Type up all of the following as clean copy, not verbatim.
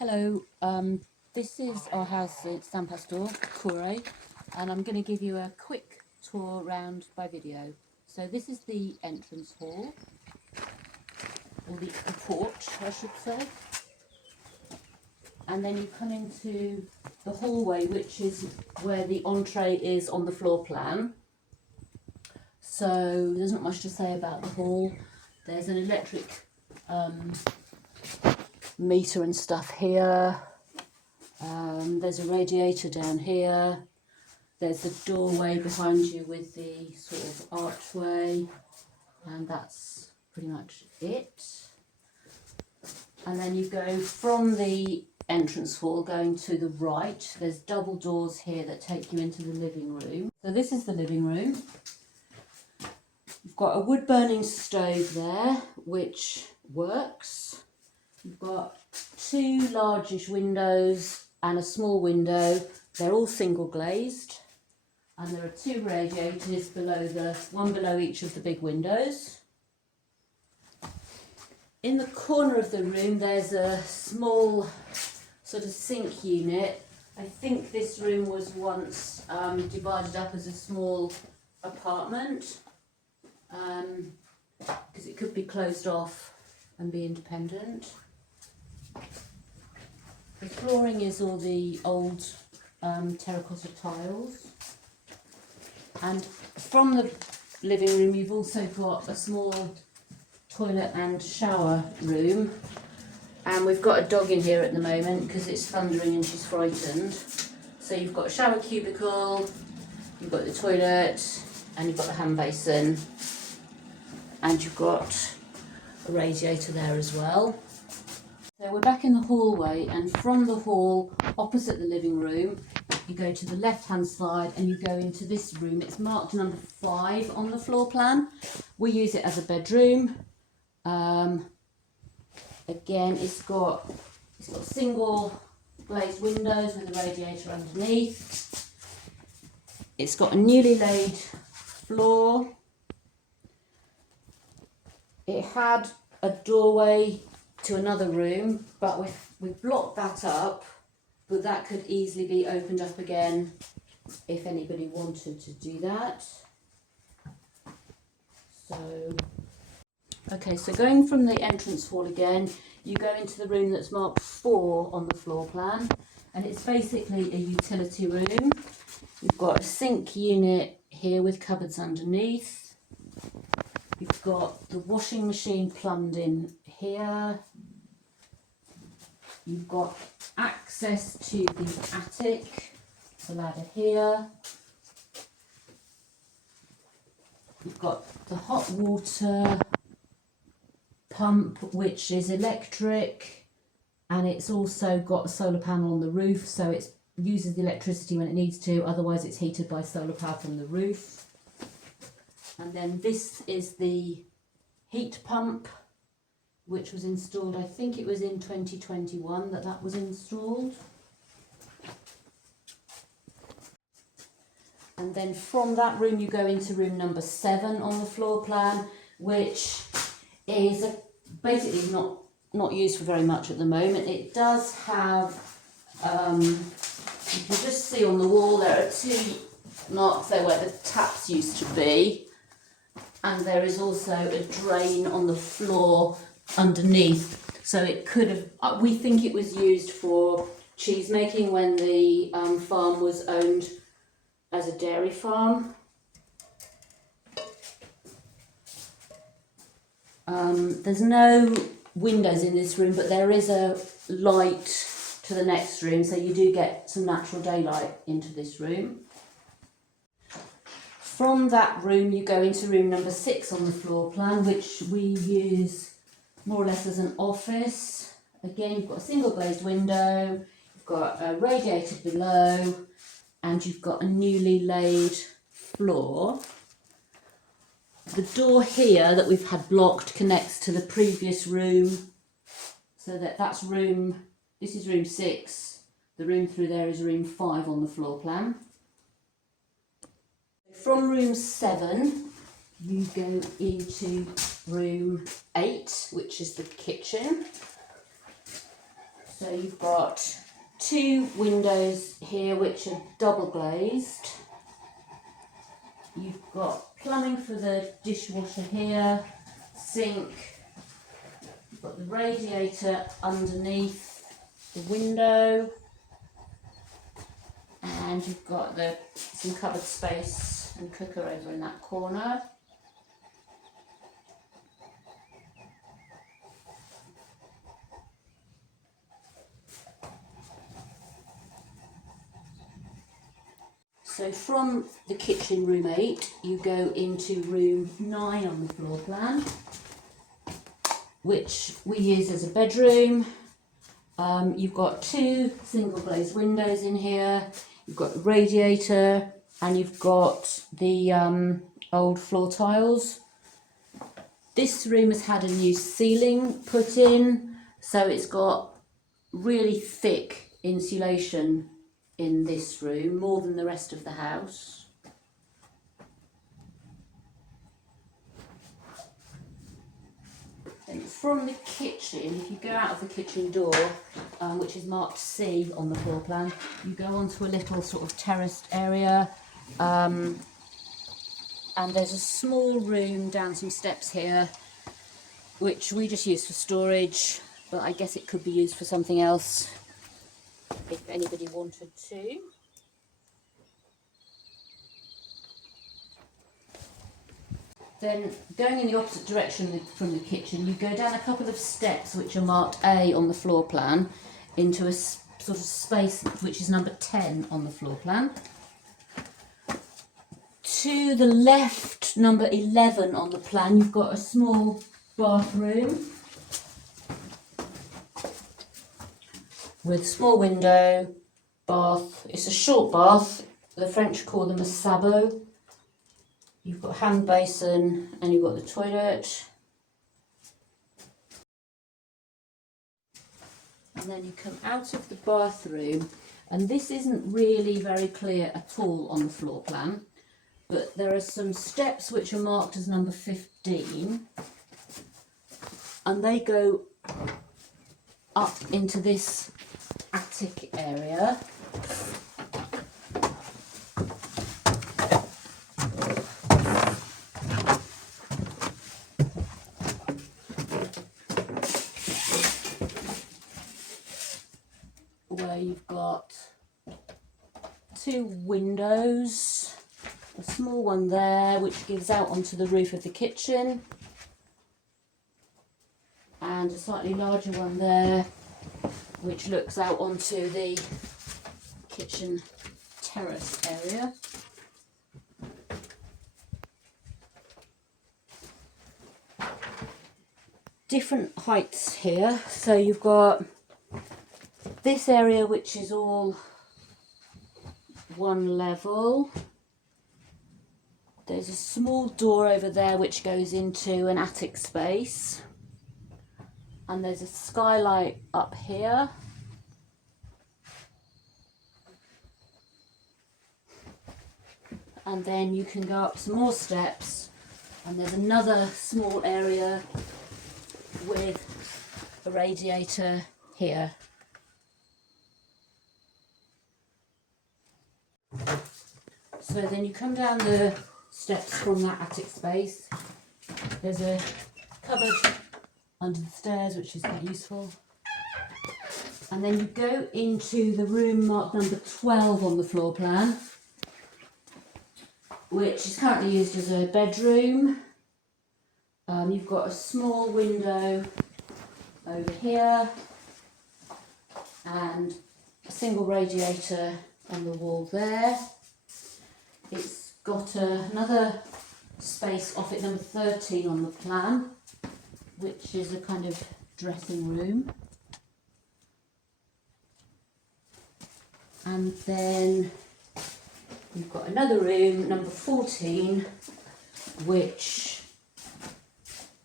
Hello, this is our house at San Pastor, Couret, and I'm going to give you a quick tour round by video. So this is the entrance hall, or the porch I should say, and then you come into the hallway, which is where the entree is on the floor plan. So there's not much to say about the hall. There's an electric meter and stuff here. There's a radiator down here. There's the doorway behind you with the sort of archway, and that's pretty much it. And then you go from the entrance hall going to the right. There's double doors here that take you into the living room. So this is the living room. You've got a wood burning stove there which works. You've got two largish windows and a small window. They're all single glazed, and there are two radiators one below each of the big windows. In the corner of the room there's a small sort of sink unit. I think this room was once divided up as a small apartment, because it could be closed off and be independent. The flooring is all the old terracotta tiles, and from the living room you've also got a small toilet and shower room, and we've got a dog in here at the moment because it's thundering and she's frightened. So you've got a shower cubicle, you've got the toilet, and you've got the hand basin, and you've got a radiator there as well. So we're back in the hallway, and from the hall opposite the living room you go to the left hand side and you go into this room. It's marked number 5 on the floor plan. We use it as a bedroom. Again, it's got single glazed windows with a radiator underneath. It's got a newly laid floor. It had a doorway to another room, but we've blocked that up, but that could easily be opened up again if anybody wanted to do that. So going from the entrance hall again, you go into the room that's marked 4 on the floor plan, and it's basically a utility room. You've got a sink unit here with cupboards underneath. You've got the washing machine plumbed in here. You've got access to the attic, the ladder here. You've got the hot water pump, which is electric, and it's also got a solar panel on the roof, so it uses the electricity when it needs to, otherwise it's heated by solar power from the roof. And then this is the heat pump, which was installed, I think it was in 2021 that was installed. And then from that room you go into room number 7 on the floor plan, which is basically not used for very much at the moment. It does have, you can just see on the wall there are 2 marks there where the taps used to be, and there is also a drain on the floor underneath. So it could have, we think it was used for cheese making when the farm was owned as a dairy farm. There's no windows in this room, but there is a light to the next room, so you do get some natural daylight into this room. From that room you go into room number 6 on the floor plan, which we use more or less as an office. Again, you've got a single glazed window, you've got a radiator below, and you've got a newly laid floor. The door here that we've had blocked connects to the previous room, so that's room, this is room 6, the room through there is room 5 on the floor plan. From room 7 you go into room 8, which is the kitchen. So you've got 2 windows here which are double glazed. You've got plumbing for the dishwasher here, sink, you've got the radiator underneath the window, and you've got some cupboard space and cooker over in that corner. So from the kitchen, room 8, you go into room 9 on the floor plan, which we use as a bedroom. You've got 2 single glazed windows in here, you've got the radiator, and you've got the old floor tiles. This room has had a new ceiling put in, so it's got really thick insulation in this room, more than the rest of the house. And from the kitchen, if you go out of the kitchen door, which is marked C on the floor plan, you go onto a little sort of terraced area, and there's a small room down some steps here, which we just use for storage, but I guess it could be used for something else if anybody wanted to. Then going in the opposite direction from the kitchen, you go down a couple of steps which are marked A on the floor plan into a sort of space which is number 10 on the floor plan. To the left, number 11 on the plan, you've got a small bathroom with small window, bath. It's a short bath. The French call them a sabot. You've got hand basin and you've got the toilet. And then you come out of the bathroom, and this isn't really very clear at all on the floor plan, but there are some steps which are marked as number 15, and they go up into this attic area. Where you've got 2 windows, a small one there which gives out onto the roof of the kitchen, and a slightly larger one there which looks out onto the kitchen terrace area. Different heights here, so you've got this area which is all one level. There's a small door over there which goes into an attic space, and there's a skylight up here. And then you can go up some more steps, and there's another small area with a radiator here. So then you come down the steps from that attic space. There's a cupboard under the stairs, which is quite useful. And then you go into the room marked number 12 on the floor plan, which is currently used as a bedroom. You've got a small window over here and a single radiator on the wall there. It's got another space off it, number 13 on the plan, which is a kind of dressing room. And then you've got another room, number 14, which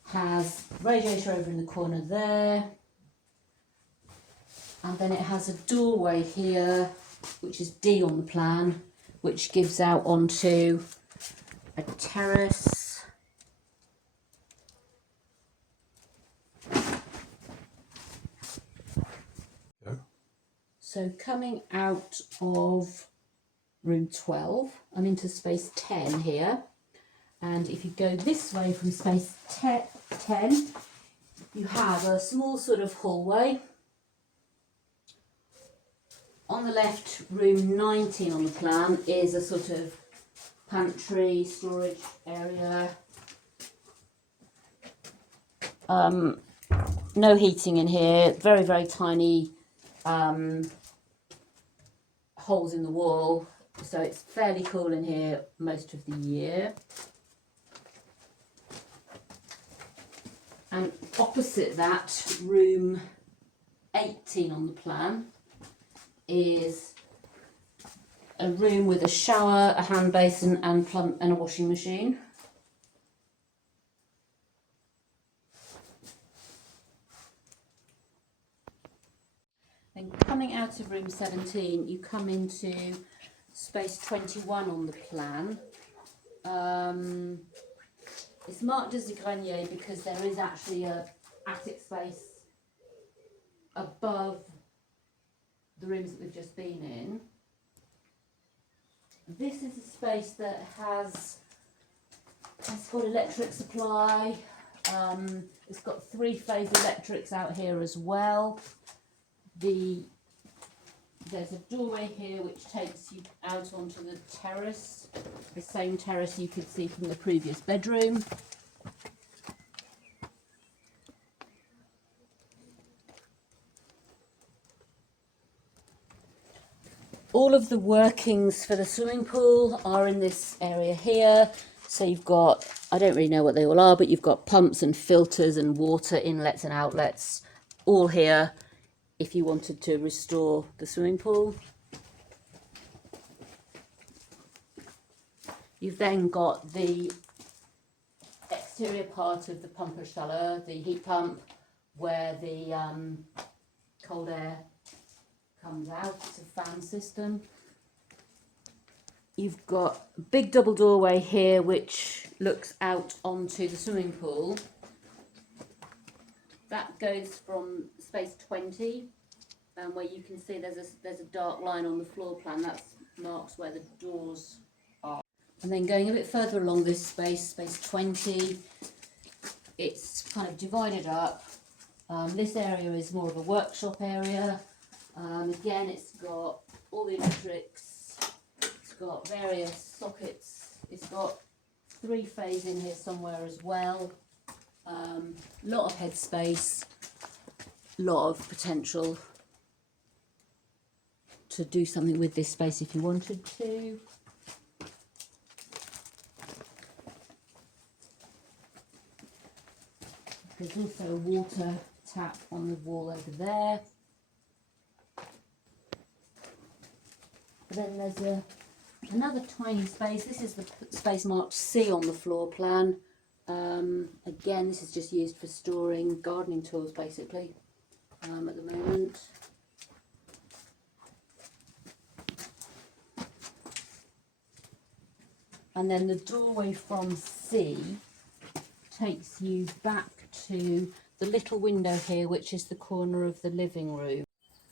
has radiator over in the corner there. And then it has a doorway here, which is D on the plan, which gives out onto a terrace. Yeah. So coming out of room 12, I'm into space 10 here. And if you go this way from space 10, you have a small sort of hallway. On the left, room 19 on the plan is a sort of pantry, storage area. No heating in here, very, very tiny holes in the wall, so it's fairly cool in here most of the year. And opposite that, room 18 on the plan is a room with a shower, a hand basin and a washing machine. Then coming out of room 17, you come into space 21 on the plan. It's marked as a grenier because there is actually a attic space above the rooms that we've just been in. This is a space that has got electric supply. It's got 3-phase electrics out here as well. There's a doorway here which takes you out onto the terrace, the same terrace you could see from the previous bedroom. All of the workings for the swimming pool are in this area here. So you've got, I don't really know what they all are, but you've got pumps and filters and water inlets and outlets all here if you wanted to restore the swimming pool. You've then got the exterior part of the pumper chaleur, the heat pump, where the cold air comes out. It's a fan system. You've got a big double doorway here which looks out onto the swimming pool. That goes from space 20, where you can see there's a dark line on the floor plan. That marks where the doors are. And then going a bit further along this space 20, it's kind of divided up. This area is more of a workshop area. Again, it's got all the electrics, it's got various sockets, it's got 3-phase in here somewhere as well. Lot of headspace, lot of potential to do something with this space if you wanted to. There's also a water tap on the wall over there. Then there's another tiny space. This is the space marked C on the floor plan. Again, this is just used for storing gardening tools basically at the moment. And then the doorway from C takes you back to the little window here, which is the corner of the living room.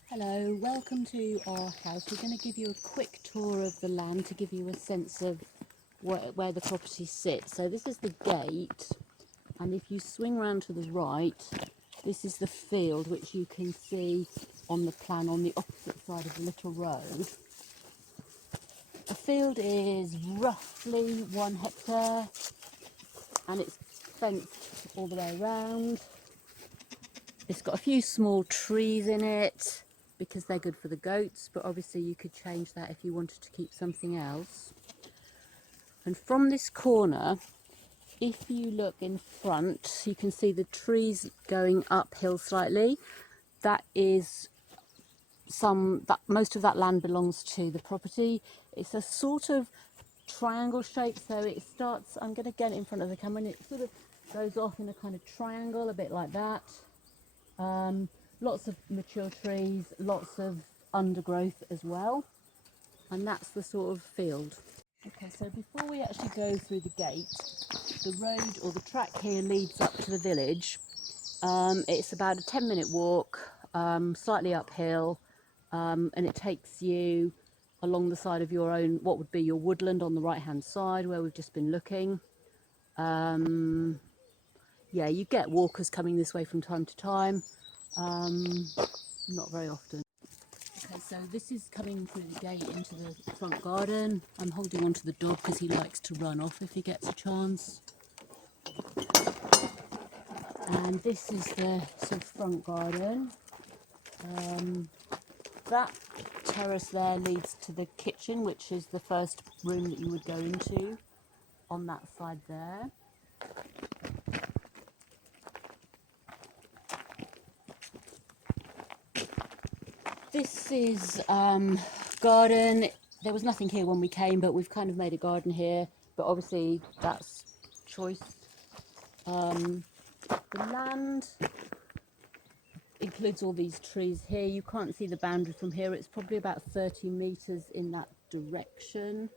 Hello, welcome to our house. We're going to give you a quick tour of the land to give you a sense of where the property sits. So this is the gate, and if you swing round to the right, this is the field, which you can see on the plan on the opposite side of the little road. The field is roughly 1 hectare, and it's fenced all the way around. It's got a few small trees in it because they're good for the goats, but obviously you could change that if you wanted to keep something else. And from this corner, if you look in front, you can see the trees going uphill slightly. That is most of that land belongs to the property. It's a sort of triangle shape, so it starts, I'm going to get it in front of the camera, and it sort of goes off in a kind of triangle, a bit like that. Lots of mature trees, lots of undergrowth as well, and that's the sort of field. Okay, so before we actually go through the gate, the road or the track here leads up to the village. It's about a 10-minute walk, slightly uphill, and it takes you along the side of your own, what would be your woodland on the right hand side where we've just been looking. Yeah, you get walkers coming this way from time to time, not very often. Okay, so this is coming through the gate into the front garden. I'm holding on to the dog because he likes to run off if he gets a chance. And this is the sort of front garden. That terrace there leads to the kitchen, which is the first room that you would go into on that side there. This is garden. There was nothing here when we came, but we've kind of made a garden here, but obviously that's choice. The land includes all these trees here. You can't see the boundary from here. It's probably about 30 metres in that direction.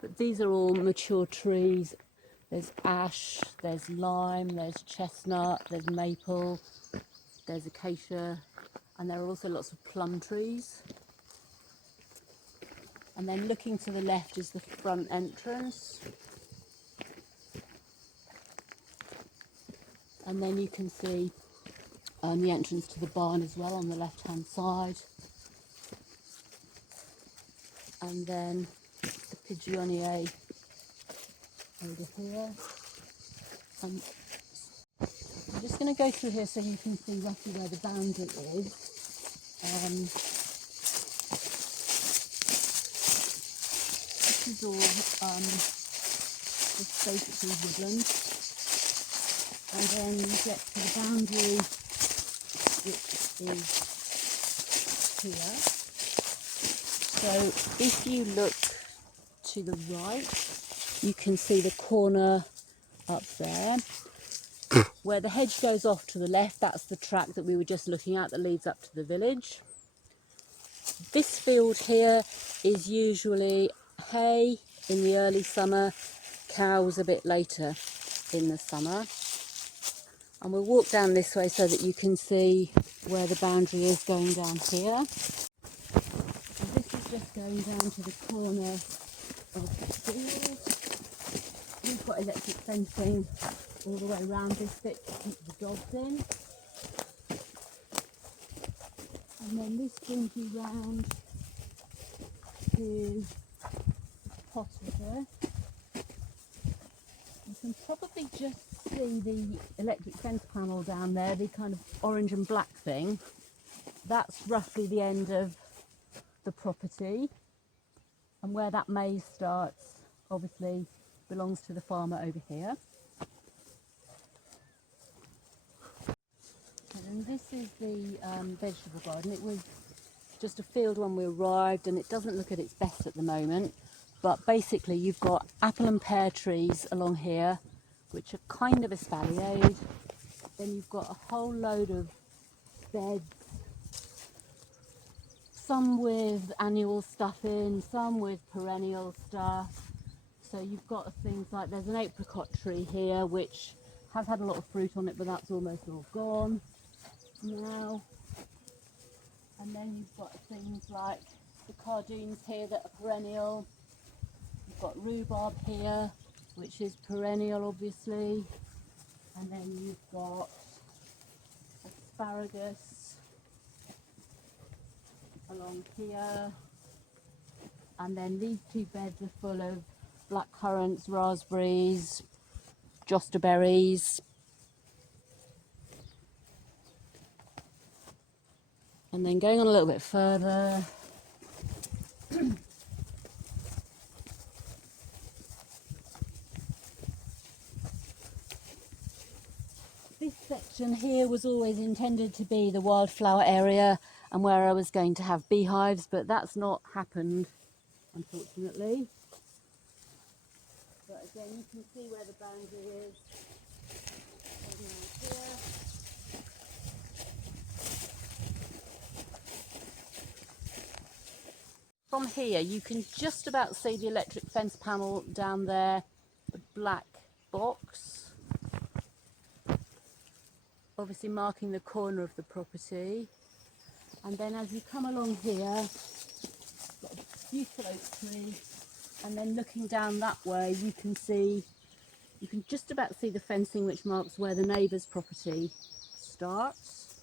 But these are all mature trees. There's ash, there's lime, there's chestnut, there's maple, there's acacia, and there are also lots of plum trees. And then looking to the left is the front entrance. And then you can see the entrance to the barn as well on the left hand side. And then the pigeonnier over here. I'm just going to go through here so you can see roughly where the boundary is. This is all just basically woodland. And then you get to the boundary, which is here. So if you look to the right, you can see the corner up there. Where the hedge goes off to the left, that's the track that we were just looking at that leads up to the village. This field here is usually hay in the early summer, cows a bit later in the summer. And we'll walk down this way so that you can see where the boundary is going down here. And this is just going down to the corner of the field. We've got electric fencing all the way around this bit to keep the dogs in. And then this brings you round to the pot here. You can probably just see the electric fence panel down there, the kind of orange and black thing. That's roughly the end of the property. And where that maze starts, obviously, belongs to the farmer over here. And this is the vegetable garden. It was just a field when we arrived, and it doesn't look at its best at the moment. But basically, you've got apple and pear trees along here, which are kind of espaliered. Then you've got a whole load of beds, some with annual stuff in, some with perennial stuff. So you've got things like, there's an apricot tree here, which has had a lot of fruit on it, but that's almost all gone now. And then you've got things like the cardoons here that are perennial. You've got rhubarb here, which is perennial, obviously. And then you've got asparagus along here. And then these two beds are full of black currants, raspberries, jostaberries. And then going on a little bit further, this section here was always intended to be the wildflower area and where I was going to have beehives, but that's not happened, unfortunately. But again, you can see where the boundary is. Here. From here, you can just about see the electric fence panel down there, the black box, obviously marking the corner of the property. And then as you come along here, got a beautiful oak tree, and then looking down that way you can just about see the fencing which marks where the neighbour's property starts.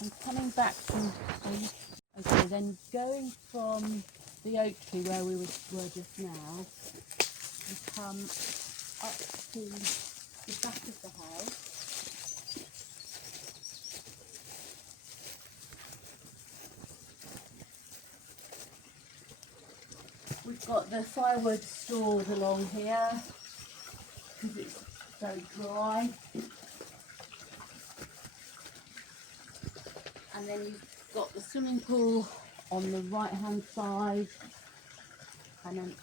And coming back from, okay, then going from the oak tree where we were just now, we come up to the back of the house. We've got the firewood stored along here because it's very dry. And then you've got the swimming pool on the right hand side and then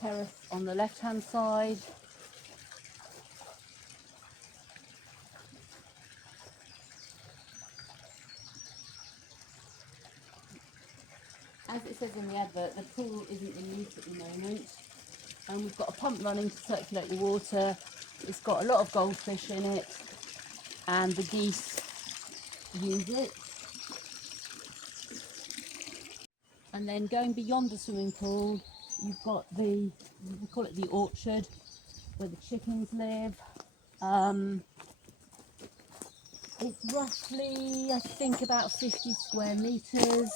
terrace on the left hand side. As it says in the advert, the pool isn't in use at the moment, and we've got a pump running to circulate the water. It's got a lot of goldfish in it, and the geese use it. And then going beyond the swimming pool, you've got we call it the orchard, where the chickens live. It's roughly, I think, about 50 square metres.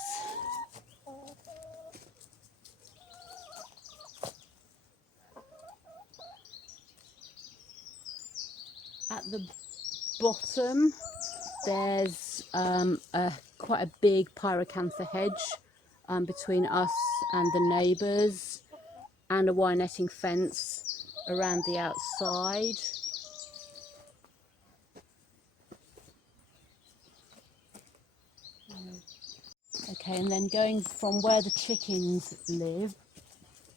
At the bottom there's quite a big pyracantha hedge between us and the neighbours, and a wire netting fence around the outside. Okay, and then going from where the chickens live,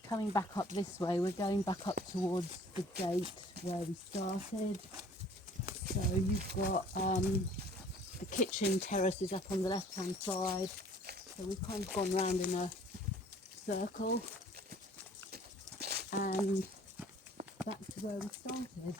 coming back up this way, we're going back up towards the gate where we started. So you've got the kitchen terrace is up on the left hand side, so we've kind of gone round in a circle and back to where we started.